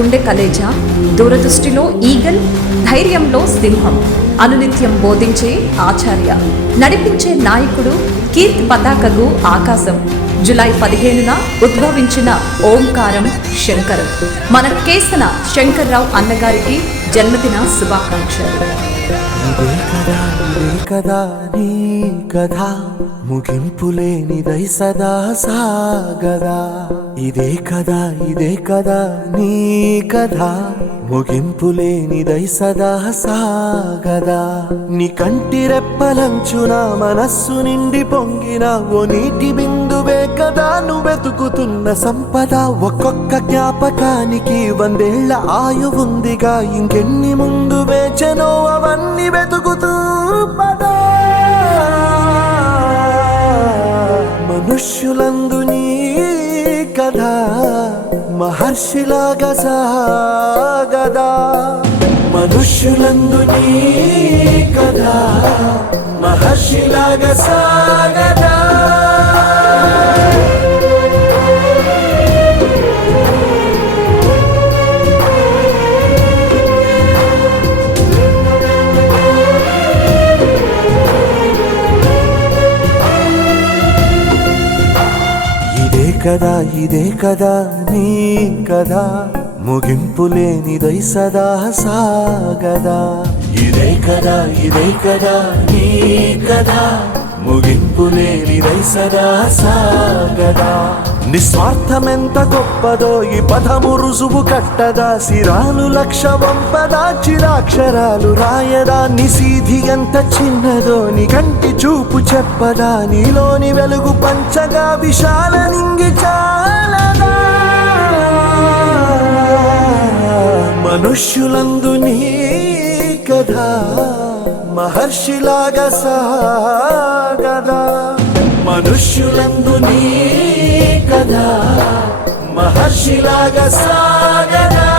గుండె కలేజా, దూరదృష్టిలో ఈగల్, ధైర్యంలో సింహం, అనునిత్యం బోధించే ఆచార్య, నడిపించే నాయకుడు, కీర్తి పతాకకు ఆకాశం. జూలై 15న ఉద్భవించిన ఓంకారం శంకరం. మన కేసన శంకర్రావు అన్నగారికి జన్మదిన శుభాకాంక్షలు. ఇదే కదా నీ కథ, ముగింపులేనిదై సదా సాగదా. ఇదే కదా నీ కథ, ముగింపులేనిదై సదా సాగదా. నీ కంటి రెప్పలంచున మనస్సు నిండి పొంగిన ఓ నీటి బిందువే కదా నువ్వెతుకుతున్న సంపద. ఒక్కొక్క జ్ఞాపకానికి 100 ఏళ్ల ఆయువుందిగా, ఇంకెన్ని ముందు వేచనో అవన్నీ వెతుకుతూ పదా. మనుష్యులందు నీ కథ మహర్షిలాగా సాగదా. మనుష్యులందు నీ కథ మహర్షిలాగా సాగదా. ఇదే కదా నీ కదా, ముగింపులేనిదై సదా సాగదా. ఇదే కదా నీ కదా, ముగింపులేనిదై సదా సాగదా. నిస్వార్థమెంత గొప్పదో ఈ పదము రుజువు కట్టదా. సిరాలు 1,00,000 వంపదా, చిరాక్షరాలు రాయదా. నిసీధి ఎంత చిన్నదో నీ కంటి చూపు చెప్పదా. నీలోని వెలుగు పంచగా విశాల నింగి చాలదా. మనుష్యులందు నీ కథ మహర్షిలాగా సాగదా. మనుష్యులందు నీ కథ మహర్షిలాగా సాగదా.